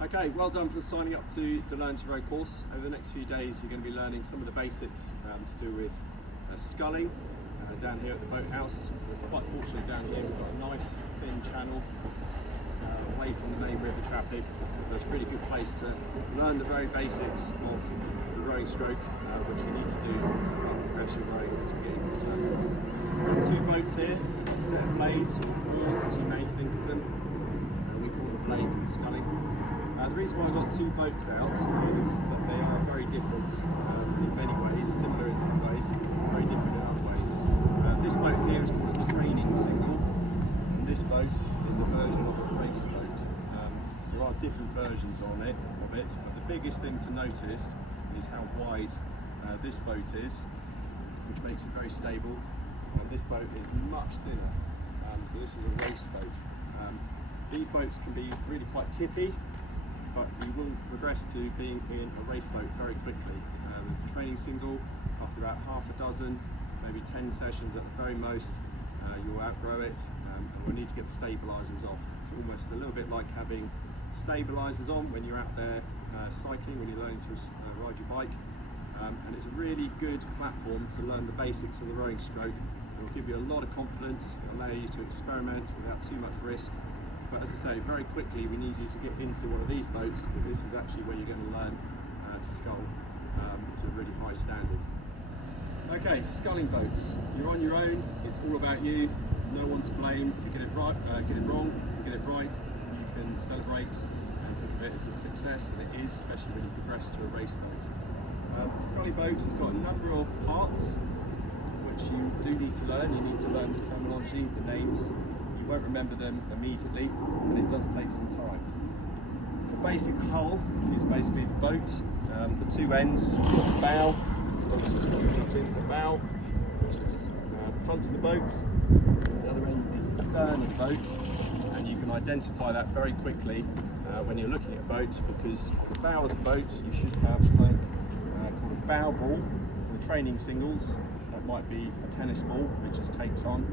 Okay, well done for signing up to the Learn to Row course. Over the next few days you're going to be learning some of the basics to do with sculling down here at the boathouse. We're quite fortunate down here, we've got a nice thin channel away from the main river traffic, so it's a really good place to learn the very basics of the rowing stroke, which you need to do to help progress your rowing as we get into the term time. We've got two boats here, a set of blades, or oars as you may think of them. We call them blades and sculling. The reason why I've got two boats out is that they are very different in many ways, similar in some ways, very different in other ways. This boat here is called a training single, and this boat is a version of a race boat. There are different versions of it, but the biggest thing to notice is how wide this boat is, which makes it very stable, and this boat is much thinner, so this is a race boat. These boats can be really quite tippy, but you will progress to being in a race boat very quickly. Training single, after about half a dozen, maybe 10 sessions at the very most, you'll outgrow it, and we'll need to get the stabilisers off. It's almost a little bit like having stabilisers on when you're out there cycling, when you're learning to ride your bike, and it's a really good platform to learn the basics of the rowing stroke. It will give you a lot of confidence, it will allow you to experiment without too much risk. But as I say, very quickly we need you to get into one of these boats, because this is actually where you're going to learn to scull to a really high standard. Okay, sculling boats. You're on your own, it's all about you, no one to blame. If you get it right, get it wrong. If you get it right, you can celebrate and think of it as a success, and it is, especially when you progress to a race boat. The sculling boat has got a number of parts which you do need to learn. You need to learn the terminology, the names. You won't remember them immediately, and it does take some time. The basic hull is basically the boat, the two ends, the bow, the bow, which is the front of the boat, the other end is the stern of the boat, and you can identify that very quickly when you're looking at a boat, because the bow of the boat you should have something called a bow ball. For the training singles, that might be a tennis ball which is taped on.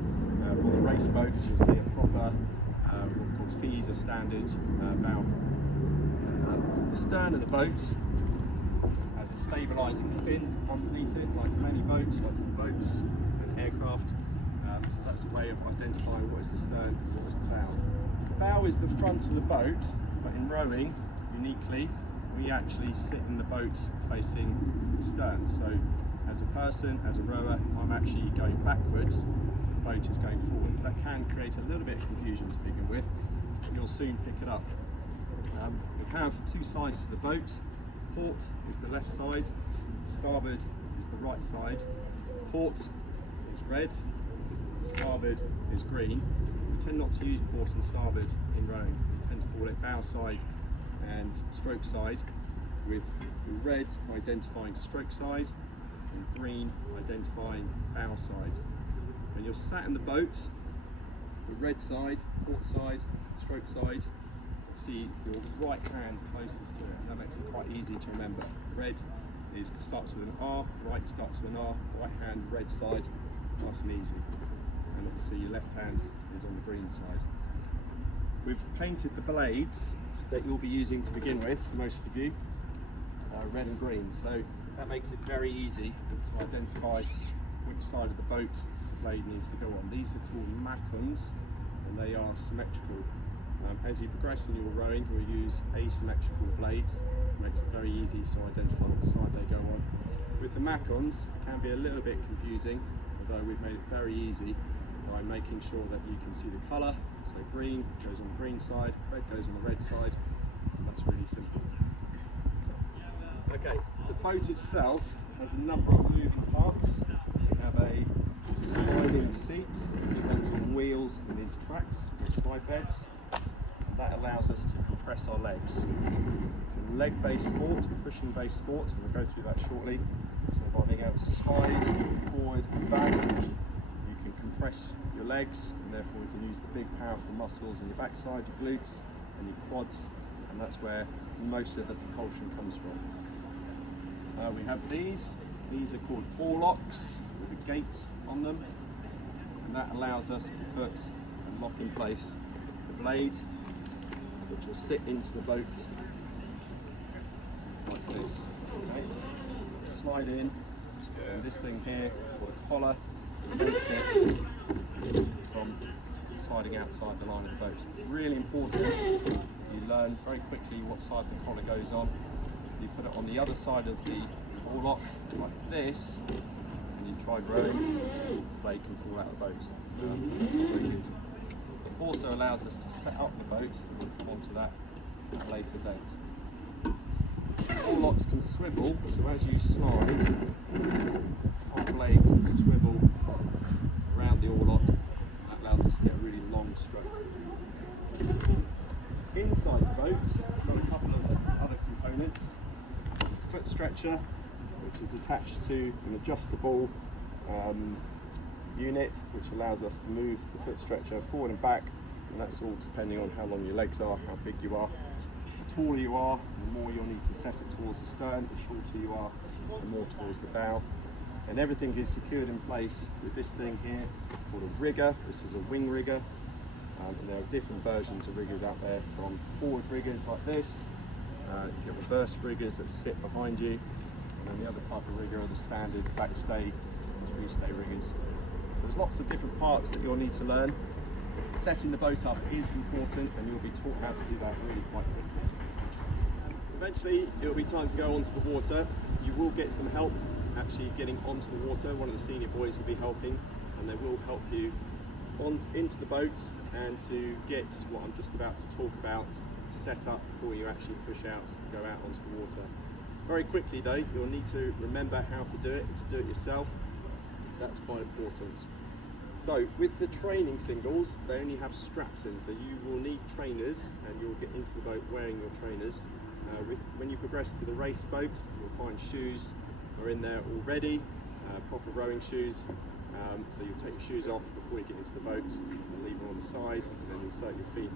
For the race boats, you'll see a proper, what we call fees, a standard bow ball. The stern of the boat has a stabilising fin underneath it, like many boats, like all boats and aircraft. So that's a way of identifying what is the stern and what is the bow. The bow is the front of the boat, but in rowing, uniquely, we actually sit in the boat facing the stern. So as a person, as a rower, I'm actually going backwards, the boat is going forwards. That can create a little bit of confusion to begin with, but you'll soon pick it up. We have two sides to the boat. Port is the left side, starboard is the right side. Port is red, starboard is green. We tend not to use port and starboard in rowing. We tend to call it bow side and stroke side, with the red identifying stroke side and green identifying bow side. When you're sat in the boat, the red side, port side, stroke side, see your right hand closest to it, and that makes it quite easy to remember. Red starts with an R, right starts with an R, right hand, red side, nice and easy. And obviously your left hand is on the green side. We've painted the blades that you'll be using to begin with, most of you, red and green, so that makes it very easy to identify which side of the boat the blade needs to go on. These are called macons, and they are symmetrical. As you progress in your rowing, you'll use asymmetrical blades. It makes it very easy to identify what side they go on. With the macons, it can be a little bit confusing, although we've made it very easy by making sure that you can see the colour. So green goes on the green side, red goes on the red side. That's really simple. Okay, the boat itself has a number of moving parts. We have a sliding seat, which runs on wheels in these tracks, or slide beds. That allows us to compress our legs. It's a leg-based sport, a cushion-based sport, and we'll go through that shortly. So by being able to slide forward and back, you can compress your legs, and therefore you can use the big powerful muscles in your backside, your glutes and your quads, and that's where most of the propulsion comes from. We have these are called oar locks with a gate on them, and that allows us to put and lock in place the blade, which will sit into the boat like this. Okay? Slide in, and this thing here, or the collar, prevents it from sliding outside the line of the boat. Really important, you learn very quickly what side the collar goes on. You put it on the other side of the oarlock, like this, and you try rowing, the blade can fall out of the boat. It's not very good. It also allows us to set up the boat, and we'll come on to that at a later date. Oarlocks can swivel, so as you slide, our blade can swivel around the oarlock. That allows us to get a really long stroke. Inside the boat, we've got a couple of other components. Foot stretcher, which is attached to an adjustable unit, which allows us to move the foot stretcher forward and back, and that's all depending on how long your legs are, how big you are. The taller you are, the more you'll need to set it towards the stern. The shorter you are, the more towards the bow. And everything is secured in place with this thing here called a rigger. This is a wing rigger, and there are different versions of riggers out there, from forward riggers like this. You get reverse riggers that sit behind you, and then the other type of rigger are the standard backstay, restay riggers. So there's lots of different parts that you'll need to learn. Setting the boat up is important, and you'll be taught how to do that really quite quickly. Eventually it will be time to go onto the water. You will get some help actually getting onto the water. One of the senior boys will be helping, and they will help you into the boat and to get what I'm just about to talk about set up before you actually push out, go out onto the water. Very quickly though, you'll need to remember how to do it, and to do it yourself. That's quite important. So with the training singles, they only have straps in, so you will need trainers, and you'll get into the boat wearing your trainers. When you progress to the race boat, you'll find shoes are in there already, proper rowing shoes. So you'll take your shoes off before you get into the boat, and leave them on the side, and then insert your feet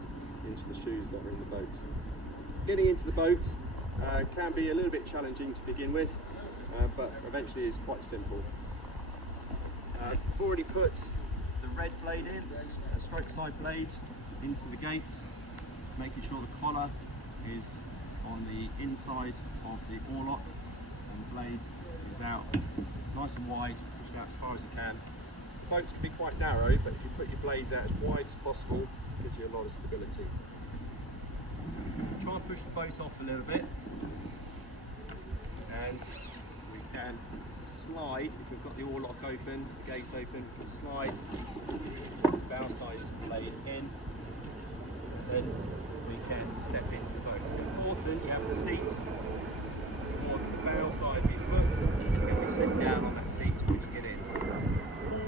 into the shoes that are in the boat. Getting into the boat can be a little bit challenging to begin with, but eventually is quite simple. I've already put the red blade in, a stroke side blade, into the gate, making sure the collar is on the inside of the oarlock, and the blade is out nice and wide, push it out as far as you can. The boats can be quite narrow, but if you put your blades out as wide as possible, it gives you a lot of stability. Try and push the boat off a little bit, and we can slide, if we've got the oarlock open, the gate open, we can slide the bow side blade in, then we can step into the boat. It's important you have the seat towards the bow side of your foot, and we sit down on that seat when you get in.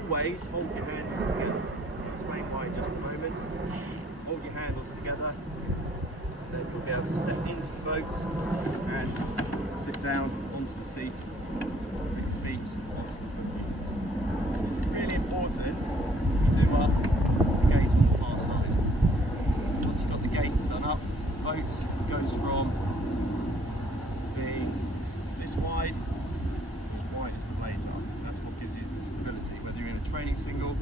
Always hold your handles together. I'll explain why in just a moment. Hold your handles together, then you'll be able to step into the boat and sit down onto the seat, put your feet onto the foot unit. Really important you do up the gate on the far side. Once you've got the gate done up, the boat goes from being this wide to as wide as the blades are. That's what gives you the stability. Whether you're in a training single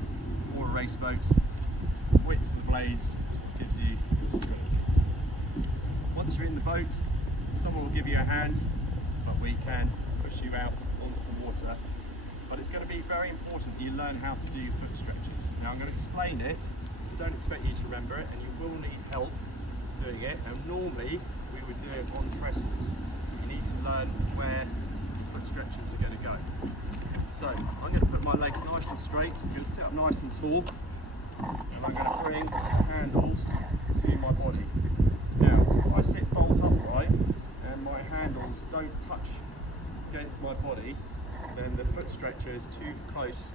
or a race boat, the width of the blades gives you the stability. Once you're in the boat, someone will give you a hand, but we can push you out onto the water. But it's going to be very important that you learn how to do foot stretches. Now I'm going to explain it. I don't expect you to remember it, and you will need help doing it. And normally we would do it on trestles. You need to learn where the foot stretches are going to go. So I'm going to put my legs nice and straight. I'm going to sit up nice and tall, and I'm going to bring handles to my body. Now, if I sit bolt upright and my handles don't touch against my body, then the foot stretcher is too close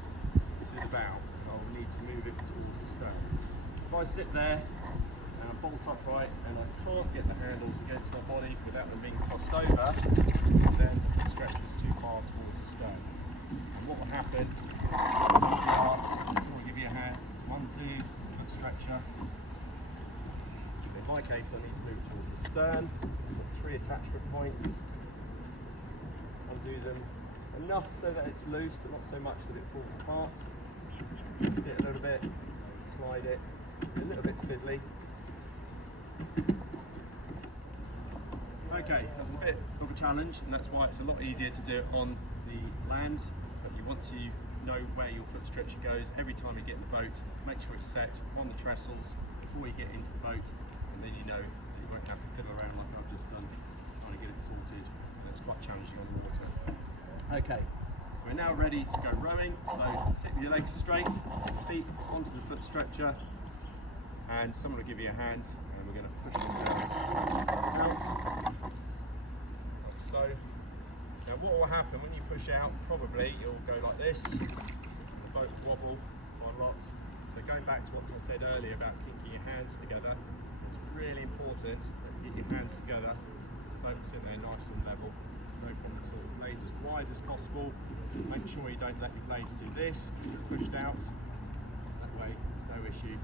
to the bow, and I will need to move it towards the stern. If I sit there and I bolt upright and I can't get the handles against my body without them being crossed over, then the foot stretcher is too far towards the stern. And what will happen, you'll be asked, someone will give you a hand to undo the foot stretcher. In my case, I need to move towards the stern, put 3 attachment points, undo them enough so that it's loose, but not so much that it falls apart. Lift it a little bit, slide it, a little bit fiddly. Okay, that was a bit of a challenge, and that's why it's a lot easier to do it on the land. But you want to know where your foot stretcher goes every time you get in the boat. Make sure it's set on the trestles before you get into the boat, and then you know that you won't have to fiddle around like I've just done trying to get it sorted. And it's quite challenging on the water. Okay, we're now ready to go rowing. So sit with your legs straight, feet onto the foot stretcher, and someone will give you a hand, and we're going to push ourselves out, like so. Now what will happen when you push out, probably you'll go like this, the boat will wobble quite a lot. So going back to what I said earlier about kinking your hands together, it's really important that you get your hands together, don't sit there nice and level, no problem at all. Blades as wide as possible, make sure you don't let your blades do this, get it pushed out, that way there's no issue